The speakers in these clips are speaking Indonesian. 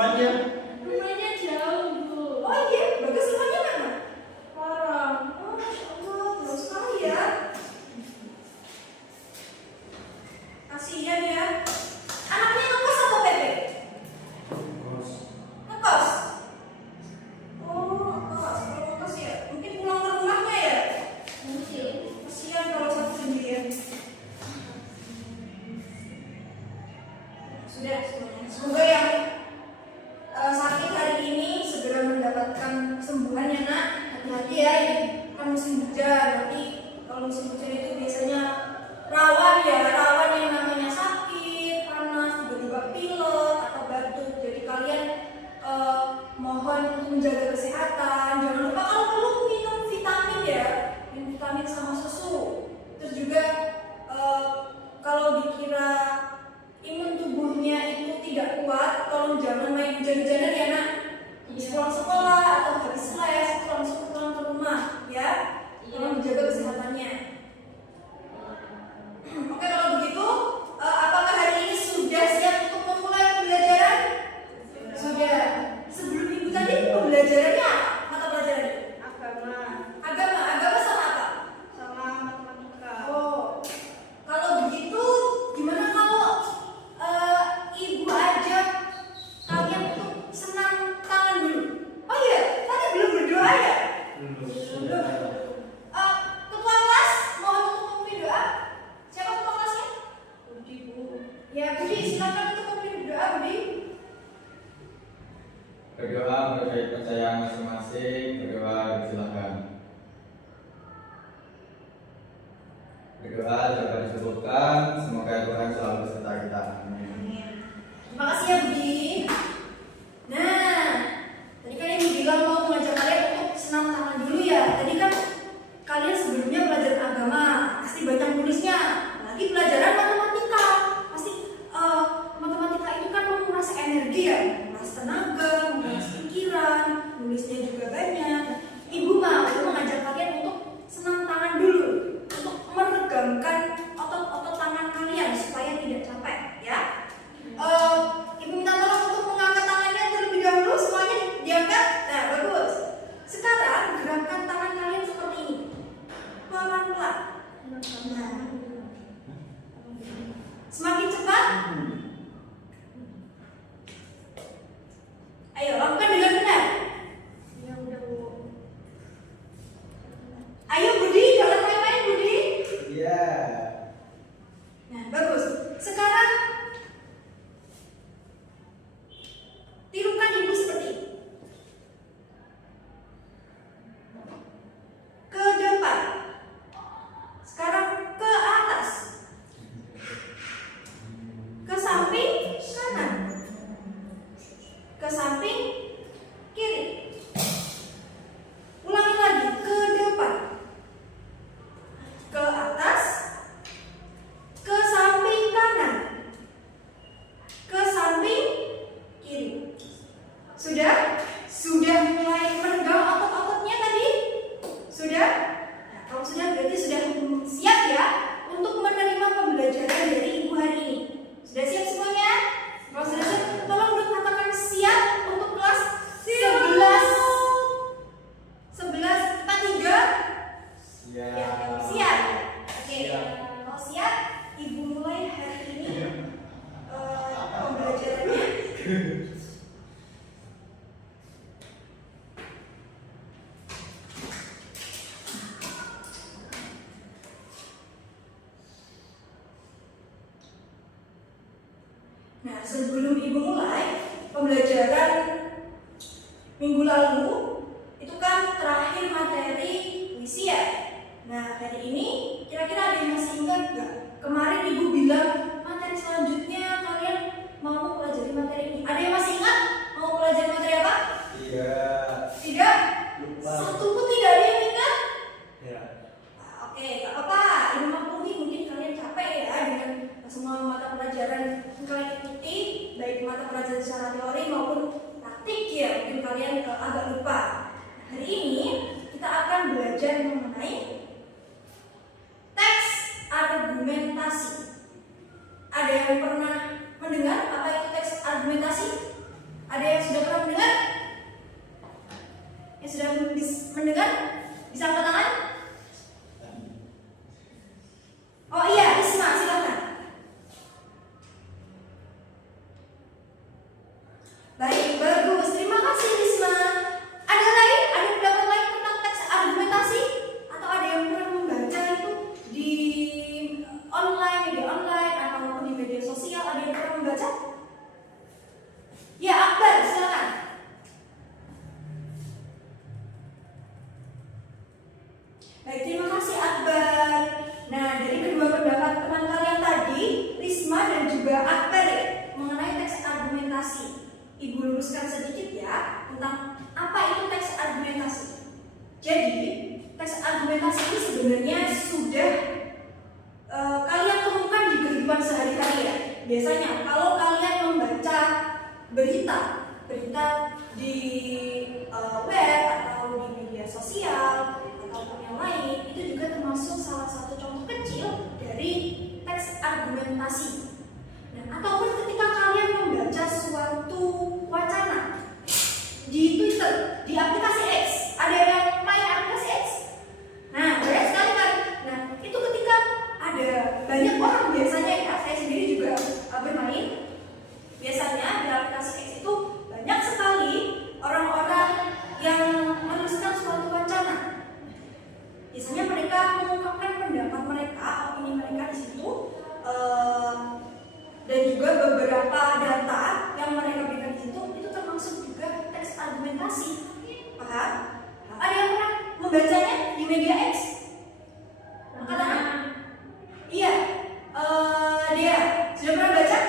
rumahnya? Rumahnya jauh, Bu. Oh iya, Bagas rumahnya mana? Parang. Oh, Masya Allah, jauh sekali ya. Kasihan ya. Anaknya ngekos atau PP? Ngekos. Oh, ngekos. Kalau ngekos ya, mungkin pulang ke rumahnya ya. Mungkin. Kasihan kalau satu sendirian. Sudah semuanya. Semoga yang sakit hari ini segera mendapatkan kesembuhan ya nak. Hati-hati ya, ini kan musim hujan. Nanti kalau musim hujan itu biasanya rawan yang namanya sakit, panas, tiba-tiba pilek atau batuk. Jadi kalian mohon untuk menjaga kesehatan. Jangan lupa kalau perlu minum vitamin ya, minum vitamin sama susu. Terus juga kalau dikira imun tubuhnya itu tidak kuat, tolong jangan main hujan-hujanan ya nak. Habis pulang sekolah atau habis les itu langsung pulang ke rumah ya. Tolong dijaga kesehatannya. Oke, kalau begitu apakah hari ini sudah siap untuk memulai pembelajaran? Sudah. Sebelum minggu tadi pembelajarannya apa? Mata pelajarannya? Agama sama apa? Sama matematika. Oh, kalau begitu gimana kalau ibu ajak kalian untuk senam tangan dulu? Oh iya, tadi belum berdoa ya? Belum. Ketua kelas mohon untuk memimpin doa. Siapa ketua kelasnya? Budi, Bu. Ya Budi, silakan untuk memimpin doa Budi. Berdoa menurut kepercayaan masing-masing. Berdoa silakan. Berdoa dapat disebutkan. Semoga Tuhan selalu beserta kita. Amin. Terima kasih ya Budi. Nah, tadi kan ibu bilang mau mengajak kalian untuk senam tangan dulu ya. Tadi kan kalian sebelumnya pelajaran agama, pasti banyak nulisnya. Lagi pelajaran matematika, pasti matematika itu kan menguras energi ya, menguras tenaga, menguras pikiran, nulisnya juga banyak. Ibu mau mengajak kalian untuk senam tangan dulu, untuk meregangkan otot-otot tangan kalian supaya tidak capek ya. Ibu minta tolong untuk mengangkat tangannya terlebih dahulu, semuanya diangkat. Nah, bagus. Sekarang gerakan tangan kalian seperti ini, pelan-pelan. Nah, semakin cepat. Ayo lakukan dengan benar. Ya udah, Bu. Ayo Budi, jangan main-main Budi. Iya. Nah, bagus. Sekarang tirukan ibu seperti ini. Ke depan. Sekarang ke atas. Ke samping kanan. Ke samping kiri. Ulangi lagi, ke depan. Ke atas. Ke samping kanan. Ke samping kiri. Sudah? Sudah mulai menegang otot-ototnya tadi? Sudah? Nah, kalau sudah berarti sudah siap ya untuk menerima pembelajaran dari ibu hari ini. Sudah siap semuanya? Kalau sudah siap, tolong katakan siap untuk kelas 11. 11 4 3. Siap. Siap. Oke. Kalau siap, ibu mulai hari ini pembelajarannya. Nah, sebelum ibu mulai pembelajaran minggu lalu, itu kan terakhir materi puisi ya. Nah, hari ini kira-kira ada yang masih ingat nggak? Kemarin ibu bilang materi selanjutnya kalian mau pelajari materi ini. Ada yang masih ingat mau pelajari materi apa? Iya. Tidak? Lupa. Satu pun tidak ada yang ingat? Ya. Oke, gak apa-apa. Ibu maklumi mungkin kalian capek ya dengan semua mata pelajaran yang kalian ikuti, baik mata pelajaran secara teori maupun praktik ya. Mungkin kalian agak lupa. Hari ini kita akan belajar mengenai teks argumentasi. Ada yang pernah mendengar apa itu teks argumentasi? Ada yang Ibu luruskan sedikit ya tentang apa itu teks argumentasi. Jadi, teks argumentasi ini sebenarnya sudah kalian temukan di kehidupan sehari-hari ya. Biasanya kalau kalian membaca berita di web atau di media sosial ataupun yang lain, itu juga termasuk salah satu contoh kecil dari teks argumentasi. Nah, ataupun ketika kalian membaca suatu wacana di Twitter, di aplikasi X, ada yang main aplikasi X. Nah, banyak sekali kan. Nah, itu ketika ada banyak orang, biasanya ya, saya sendiri juga bermain. Biasanya di aplikasi X itu banyak sekali orang-orang yang menuliskan suatu wacana. Biasanya mereka mengungkapkan pendapat mereka, opini mereka di situ, dan juga beberapa data yang mereka berikan di situ itu termasuk juga teks argumentasi. Paham? Ada yang pernah membacanya di media X? Katakan? Iya. Dia sudah pernah baca?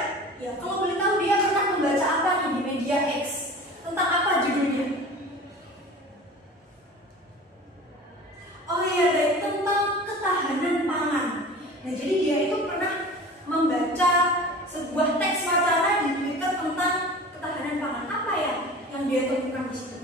Ya, kalau boleh tahu dia pernah membaca apa nih di media X? Tentang apa judulnya? Oh iya, baik, tentang ketahanan pangan. Nah, jadi dia itu pernah membaca sebuah teks wacana di Twitter tentang ketahanan pangan. Apa ya yang dia temukan di situ?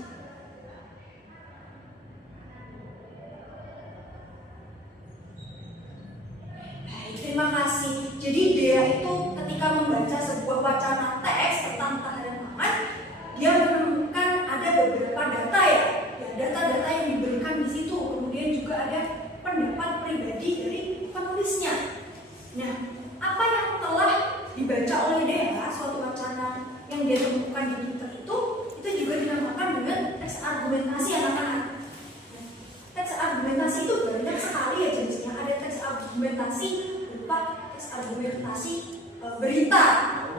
Baik, terima kasih. Jadi dia itu ketika membaca sebuah wacana teks tentang ketahanan pangan, dia menemukan ada beberapa data ya, data-data yang diberikan di situ. Kemudian juga ada pendapat pribadi dari penulisnya. Nah, apa yang telah dibaca oleh dia, suatu wacana yang dia temukan di Twitter itu juga dinamakan dengan teks argumentasi anak-anak. Teks argumentasi itu banyak sekali ya jenisnya. Ada teks argumentasi berupa teks argumentasi berita.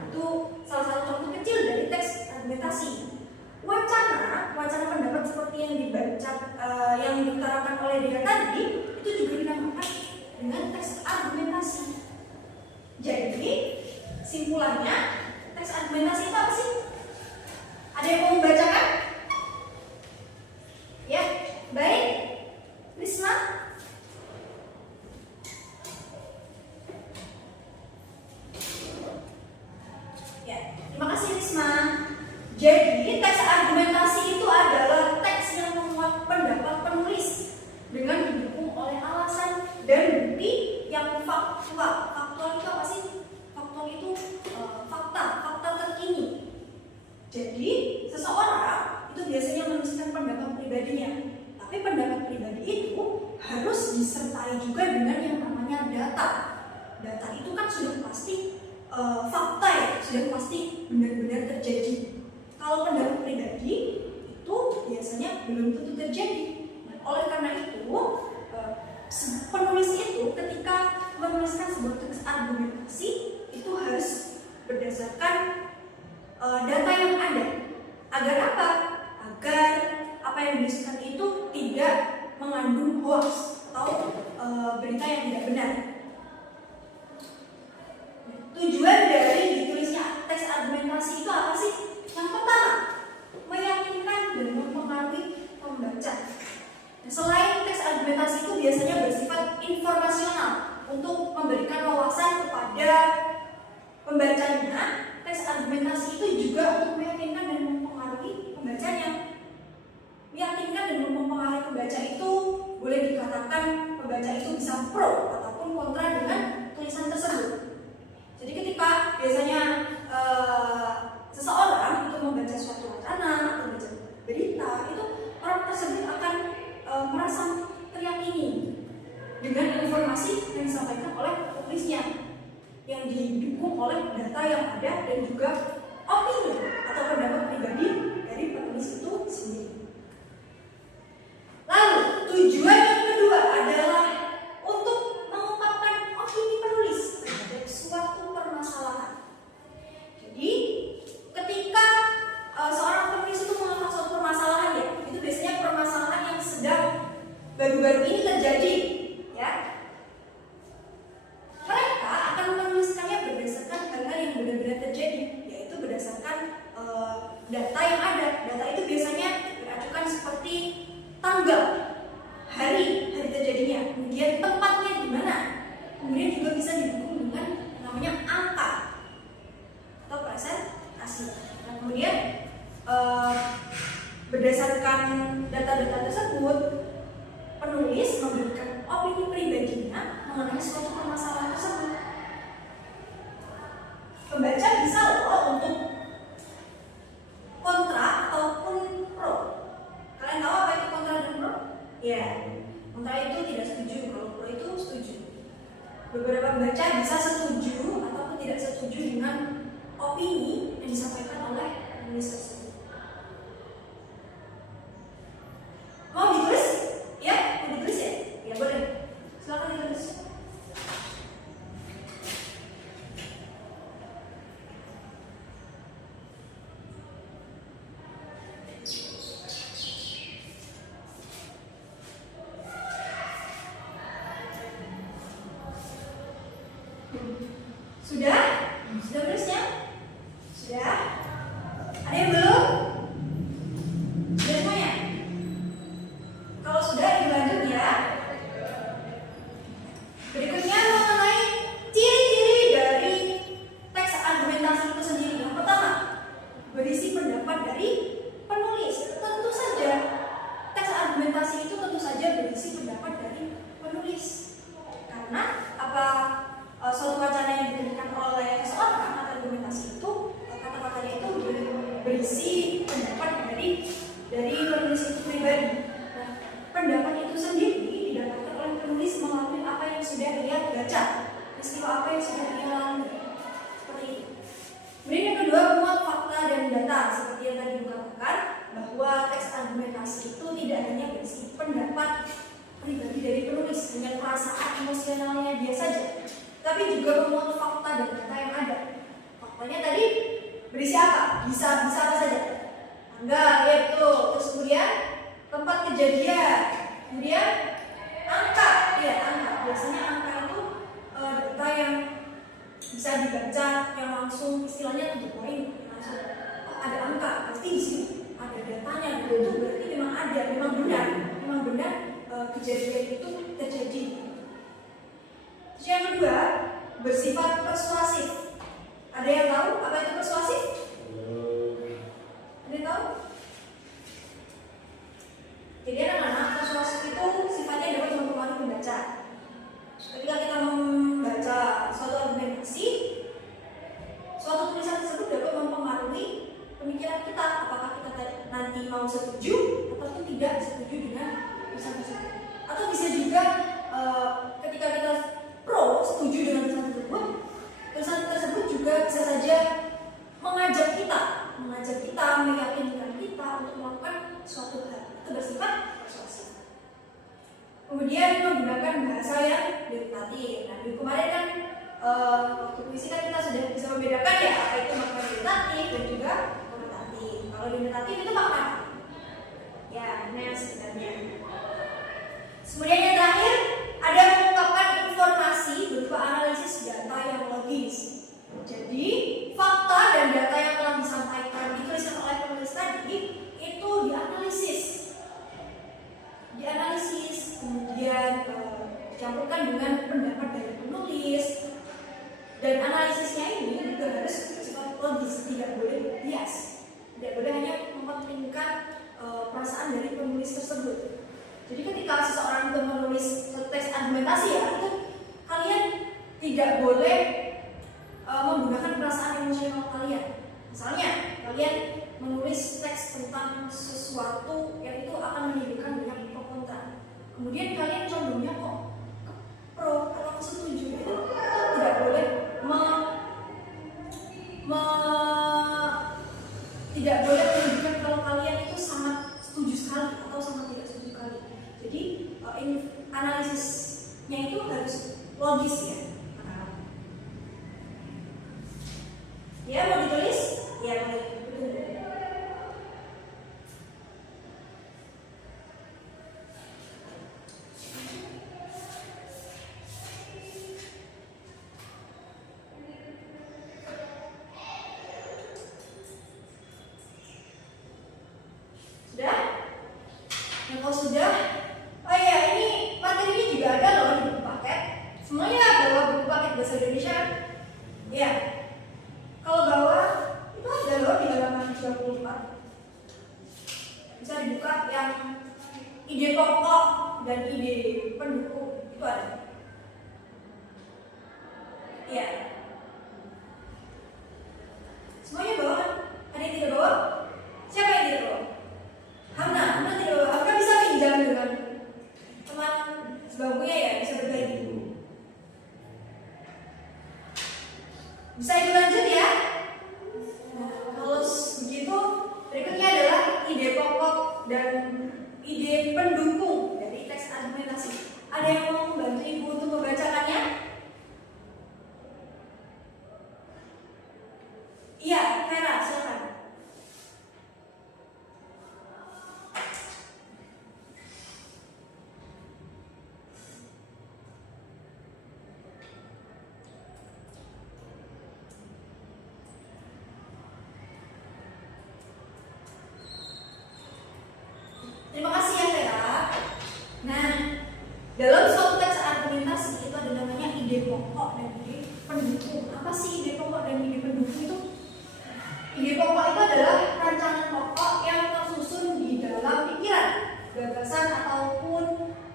Itu salah satu contoh kecil dari teks argumentasi. Wacana pendapat seperti yang dibaca, yang diutarakan oleh dia tadi, itu juga dinamakan dengan teks argumentasi. Jadi, simpulannya, teks argumentasi itu apa sih? Ada yang mau membacakan? Ya, baik. Risma? Ya, terima kasih Risma. Jadi, teks argumentasi itu adalah teks yang memuat pendapat penulis dengan didukung oleh alasan dan bukti yang faktual. Faktual itu apa sih? Faktual itu fakta terkini. Jadi, seseorang itu biasanya menuliskan pendapat pribadinya. Tapi pendapat pribadi itu harus disertai juga dengan yang namanya data. Data itu kan sudah pasti fakta ya, sudah pasti benar-benar terjadi. Kalau pendapat pribadi itu biasanya belum tentu terjadi. Nah, oleh karena itu, penulis itu ketika menuliskan sebuah teks argumentasi itu harus berdasarkan data yang ada. Agar apa? Agar apa yang dituliskan itu tidak mengandung hoax atau berita yang tidak benar. Tujuan dari ditulisnya teks argumentasi itu apa sih? Yang pertama, meyakinkan dan mempengaruhi pembaca. Nah, selain teks argumentasi itu biasanya bersifat informasional untuk memberikan wawasan kepada pembacanya, teks argumentasi itu juga untuk meyakinkan dan mempengaruhi pembacanya. Meyakinkan dan mempengaruhi pembaca itu boleh dikatakan pembaca itu bisa pro ataupun kontra dengan tulisan tersebut. Jadi ketika biasanya seseorang itu membaca suatu wacana atau membaca berita, itu orang tersebut akan merasa teryakini dengan informasi yang disampaikan oleh penulisnya, yang didukung oleh data yang ada dan juga opini atau pendapat pribadi dari penulis itu sendiri. Lalu tujuan yang kedua adalah untuk mengungkapkan opini penulis terhadap suatu permasalahan. Jadi ketika seorang penulis itu mengangkat suatu permasalahan ya, itu biasanya permasalahan yang sedang baru-baru ini terjadi ya. Mereka akan menuliskannya berdasarkan hal-hal yang benar-benar terjadi, yaitu data yang ada. Data itu biasanya diajukan seperti tanggal, hari terjadinya, kemudian tempatnya di mana, kemudian juga bisa didukung dengan namanya angka atau presentasi. Nah, kemudian berdasarkan data-data tersebut, penulis memberikan opini pribadinya mengenai suatu permasalahan tersebut. Pembaca bisa loh untuk kontra ataupun pro. Kalian tahu apa itu kontra dan pro? Ya, kontra itu tidak setuju, kalau pro itu setuju. Beberapa pembaca bisa setuju ataupun tidak setuju dengan opini yang disampaikan oleh penulis tersebut. Mau ditulis? Ya, mau ditulis ya? Ya boleh. Silakan ditulis. Sudah? Sudah tulisnya? Sudah? Ada yang belum? Sudah semuanya? Kalau sudah, dilanjut ya. Berikutnya mengenai ciri-ciri dari teks argumentasi itu sendiri. Yang pertama, berisi pendapat dari penulis. Tentu saja teks argumentasi itu tentu saja berisi pendapat dari penulis. Karena apa? Suatu wacana yang diberikan oleh seseorang atau argumentasi itu, kata-katanya itu berisi pendapat dari penulis itu pribadi. Nah, pendapat itu sendiri didapatkan oleh penulis melalui apa yang sudah ia baca, peristiwa apa yang sudah ia lalui. Seperti itu. Kemudian yang kedua, muat fakta dan data. Seperti yang tadi dikatakan, bahwa teks argumentasi itu tidak hanya berisi pendapat pribadi dari penulis dengan perasaan emosionalnya dia saja, tapi juga memuat fakta dan data yang ada. Faktanya tadi berisi apa? Bisa apa saja? Tanggal, yaitu, terus kemudian tempat kejadian, kemudian angka, ya angka. Biasanya angka itu data yang bisa dibaca yang langsung, istilahnya to the point, langsung. Oh, ada angka, pasti di sini ada datanya. Itu berarti memang ada, memang benar kejadian itu terjadi. Yang kedua, bersifat persuasif. Ada yang tahu apa itu persuasif? Ada yang tahu? Jadi anak-anak, persuasif itu sifatnya dapat mempengaruhi pembaca. Ketika kita membaca suatu argumentasi, suatu tulisan tersebut dapat mempengaruhi pemikiran kita. Apakah kita nanti mau setuju ataupun tidak setuju dengan tulisan tersebut. Atau bisa juga ketika kita pro, setuju dengan tulisan tersebut juga bisa saja mengajak kita, meyakinkan kita untuk melakukan suatu hal. Itu bersifat persuasif. Kemudian menggunakan bahasa yang meditatif. Nah, di kemarin kan waktu puisi kan kita sudah bisa membedakan ya apa itu makna meditatif dan juga konotatif. Kalau meditatif itu makna, ya makna yang sebenarnya. Kemudian yang terakhir, ada mengungkapkan informasi berupa analisis data yang logis. Jadi, fakta dan data yang telah disampaikan, dituliskan oleh penulis tadi, itu dianalisis, kemudian dicampurkan dengan pendapat dari penulis. Dan analisisnya ini juga harus bersifat logis, tidak boleh bias, tidak boleh hanya mementingkan perasaan dari penulis tersebut. Jadi ketika seseorang itu menulis teks argumentasi ya, itu kalian tidak boleh menggunakan perasaan emosional kalian. Misalnya kalian menulis teks tentang sesuatu yang itu akan menimbulkan banyak pro kontra. Kemudian kalian condongnya kok ke pro atau setuju, itu tidak boleh tidak boleh menunjukkan kalau kalian itu sangat setuju sekali atau sangat tidak setuju sekali. Jadi analisisnya itu harus logis ya. Ya, mau ditulis? Ya, boleh. Bisa dibuka yang ide pokok dan ide pendukung itu ada. Iya. Semuanya bawa kan? Ada yang tidak bawa? Siapa yang tidak bawa? Hamna tidak bawa. Hamna bisa pinjam dengan teman sebangkunya ya, bisa berbagi. Bisa dilanjut ya. Nah, kalau begitu berikutnya adalah ide pokok dan ide pendukung dari teks argumentasi. Ada yang mau membantu ibu untuk membacakannya? Iya, Vera, silakan. Terima kasih ya Vera. Nah, dalam suatu teks argumentasi itu ada namanya ide pokok dan ide pendukung. Apa sih ide pokok dan ide pendukung itu? Ide pokok itu adalah rancangan pokok yang tersusun di dalam pikiran, gagasan ataupun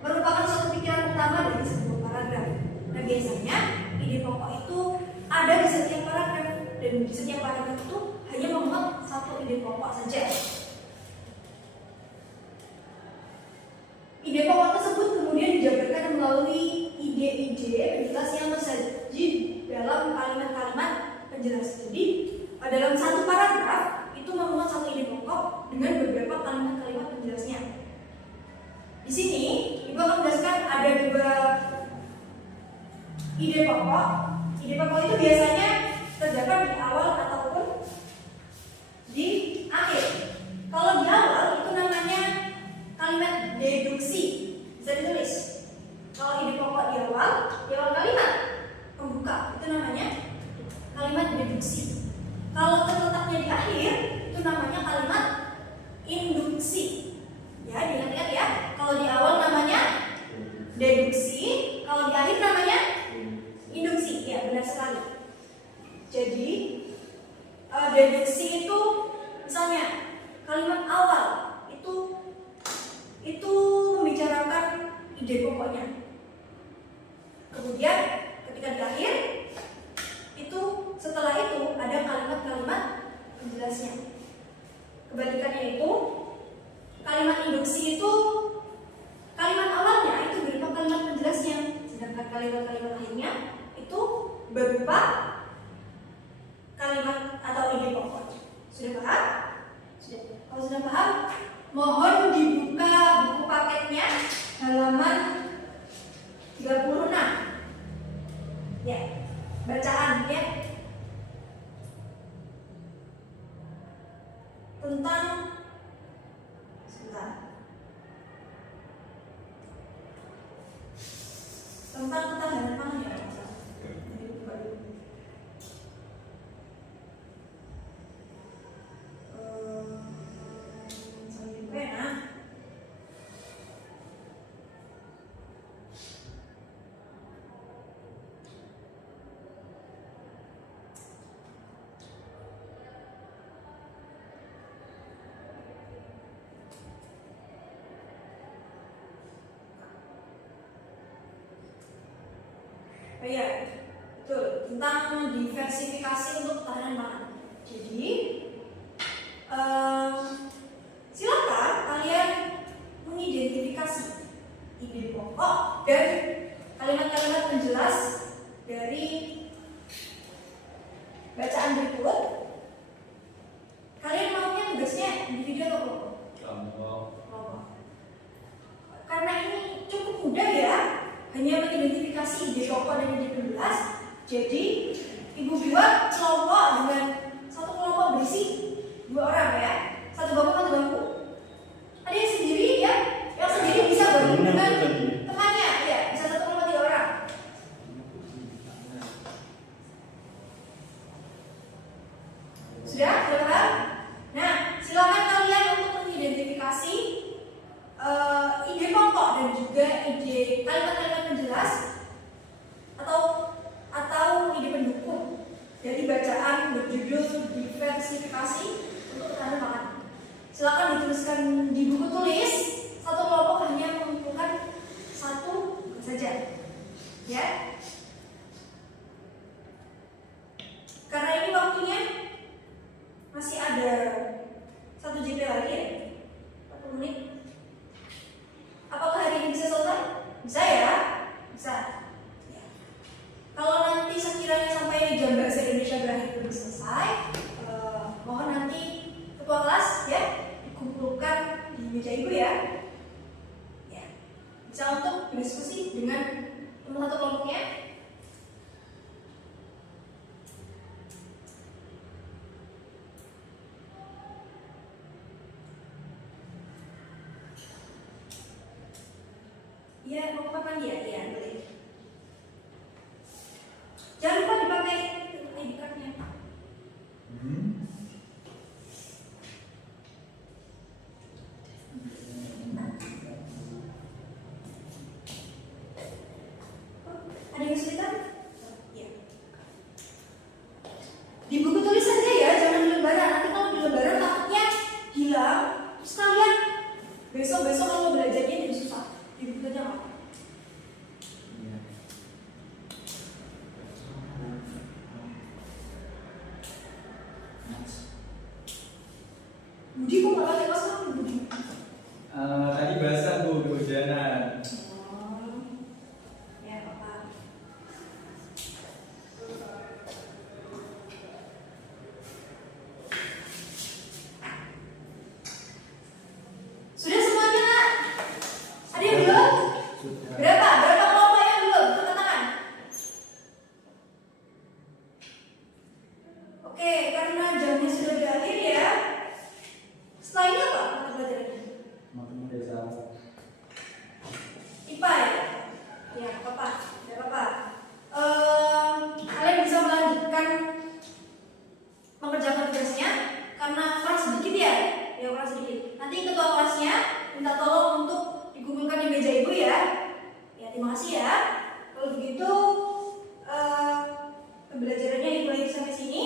merupakan suatu pikiran utama dari sebuah paragraf. Nah, biasanya ide pokok itu ada di setiap paragraf dan di setiap paragraf itu hanya memuat satu ide pokok saja. Ide pokok tersebut kemudian dijabarkan melalui ide-ide penjelas yang tersaji dalam kalimat-kalimat penjelas. Jadi, dalam satu paragraf itu memuat satu ide pokok dengan beberapa kalimat-kalimat penjelasnya. Di sini, Ibu akan menjelaskan ada dua ide pokok. Ide pokok itu biasanya terdapat di awal ataupun di akhir. Kalau di awal itu namanya kalimat deduksi, bisa ditulis. Kalau ide pokok di awal kalimat pembuka itu namanya kalimat deduksi. Kalau terletaknya di akhir itu namanya kalimat induksi. Ya, diingat-ingat ya. Kalau di awal namanya deduksi, kalau di akhir namanya induksi. Ya, benar sekali. Jadi deduksi itu misalnya kalimat awal itu membicarakan ide pokoknya. Kemudian ketika di akhir itu setelah itu ada kalimat-kalimat penjelasnya. Kebalikannya itu kalimat induksi itu kalimat awalnya itu berupa kalimat penjelasnya, sedangkan kalimat-kalimat akhirnya itu berupa kalimat atau ide pokok. Sudah paham? Sudah. Kalau sudah paham, mohon dibuka buku paketnya halaman 36. Ya, bacaan ya. Tentang ketahanan pangan ya. Oh iya, betul, tentang diversifikasi untuk ketahanan pangan. Jadi silakan kalian mengidentifikasi ide pokok dan kalimat-kalimat penjelas dari bacaan berikut. Kalian maunya tugasnya individu atau kelompok? Karena ini cukup mudah ya, hanya mengidentifikasi ide pokok dan ide penjelas. Jadi ibu buat kelompok dengan satu kelompok berisi 2 orang ya, satu bangku. Ada yang sendiri ya, yang sendiri bisa gabung dengan temannya ya, bisa 1 kelompok 3 orang. Sudah paham? Nah, silakan kalian untuk mengidentifikasi ide pokok dan juga ide kalimat-kalimat penjelas atau ide pendukung dari bacaan berjudul diversifikasi JP lagi ya? 40 menit. Apakah hari ini bisa selesai? Bisa ya? Bisa. Ya. Kalau nanti sekiranya sampai jam bahasa Indonesia berakhir belum selesai, mohon nanti ketua kelas ya dikumpulkan di meja ibu ya. Ya. Bisa untuk berdiskusi dengan teman satu kelompoknya. Iya, mau papan dia? Iya, boleh. Jangan lupa dipakai ID card-nya. Ada yang kesulitan? Iya. Di buku tulis saja ya, jangan di lembaran. Nanti kalau di lembaran takutnya hilang. Terus kalian besok-besok kalau belajarnya jadi susah. Di buku aja nggak apa. Budi kok nggak pakai kaos kamu, Budi? Tadi basah Bu, kehujanan. Ya apa? Sudah semuanya nak? Ada yang belum? Sudah. Berapa kelompok yang belum? Angkat tangan. Oke, karena jamnya sudah berakhir ya. Setelah ini apa mata pelajarannya? Matematika. IPA ya? Ya, apa-apa, tidak apa-apa. Kalian bisa melanjutkan mengerjakan tugasnya karena kurang sedikit ya? Ya, kurang sedikit. Nanti ketua kelasnya minta tolong untuk dikumpulkan di meja ibu ya. Ya, terima kasih ya. Kalau begitu, pembelajarannya dimulai sampai sini.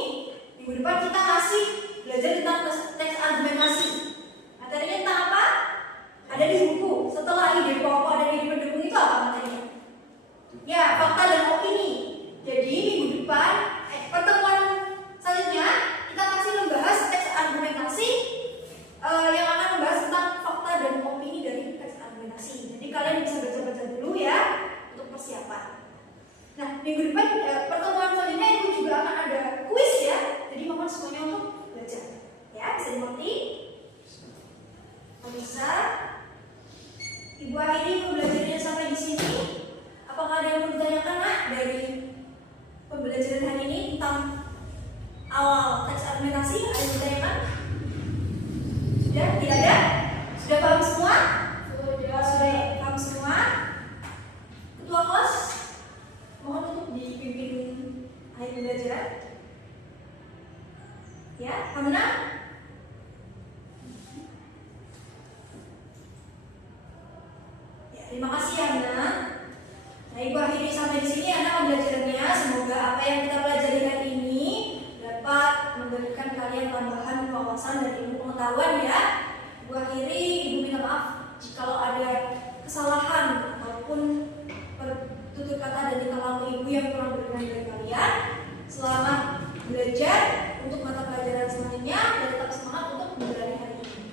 Minggu depan kita masih belajar tentang teks argumentasi. Materinya tentang apa? Ada di buku. Setelah ide pokok dan ide pendukung itu apa materinya? Ya, fakta dan opini. Jadi minggu depan, pertemuan selanjutnya kita masih membahas teks argumentasi yang akan membahas tentang fakta dan opini dari teks argumentasi. Jadi kalian bisa baca-baca dulu ya untuk persiapan. Nah, minggu depan pertemuan selanjutnya itu juga akan ada kuis ya. Jadi mohon semuanya untuk belajar. Ya, bisa dimengerti? Bisa. Ibu akhiri pembelajarannya sampai di sini. Apakah ada yang mau ditanyakan nak dari pembelajaran hari ini tentang awal teks argumentasi? Ada yang ditanyakan? Sudah? Tidak ada? Sudah paham semua? Sudah paham semua? Ketua kelas, mohon untuk dipimpin akhir pembelajaran. Ya, Hamna? Ya, terima kasih Hamna. Nah, Ibu akhiri sampai di sini Anda pembelajarannya. Semoga apa yang kita pelajari hari ini dapat memberikan kalian tambahan wawasan dan ilmu pengetahuan ya. Ibu akhiri, Ibu minta maaf jikalau ada kesalahan ataupun tutur kata dan tingkah laku Ibu yang kurang berkenan dari kalian. Selamat belajar untuk mata pelajaran selanjutnya dan tetap semangat untuk menjalani hari ini.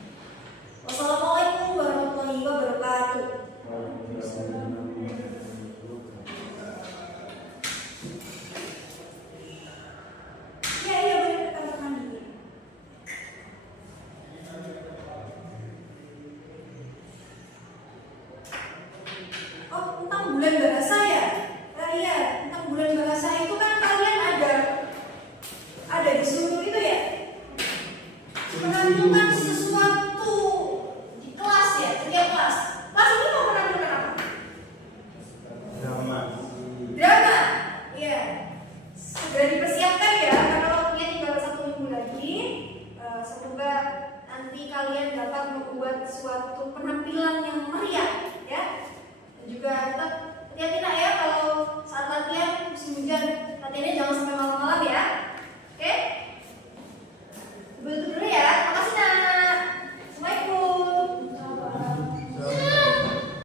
Wassalamualaikum warahmatullahi wabarakatuh. Iya boleh katakan dulu. Oh, tentang bulan bahasa ya? Iya, tentang bulan bahasa itu kan kalian ada disuruh itu ya? Menentukan sesuatu di kelas ya, setiap kelas. Kelas ini mau menentukan apa? Drama. Drama. Iya. Segera dipersiapkan ya, karena waktunya tinggal 1 minggu lagi. Semoga nanti kalian dapat membuat suatu penampilan yang meriah ya. Dan juga tetap hati-hati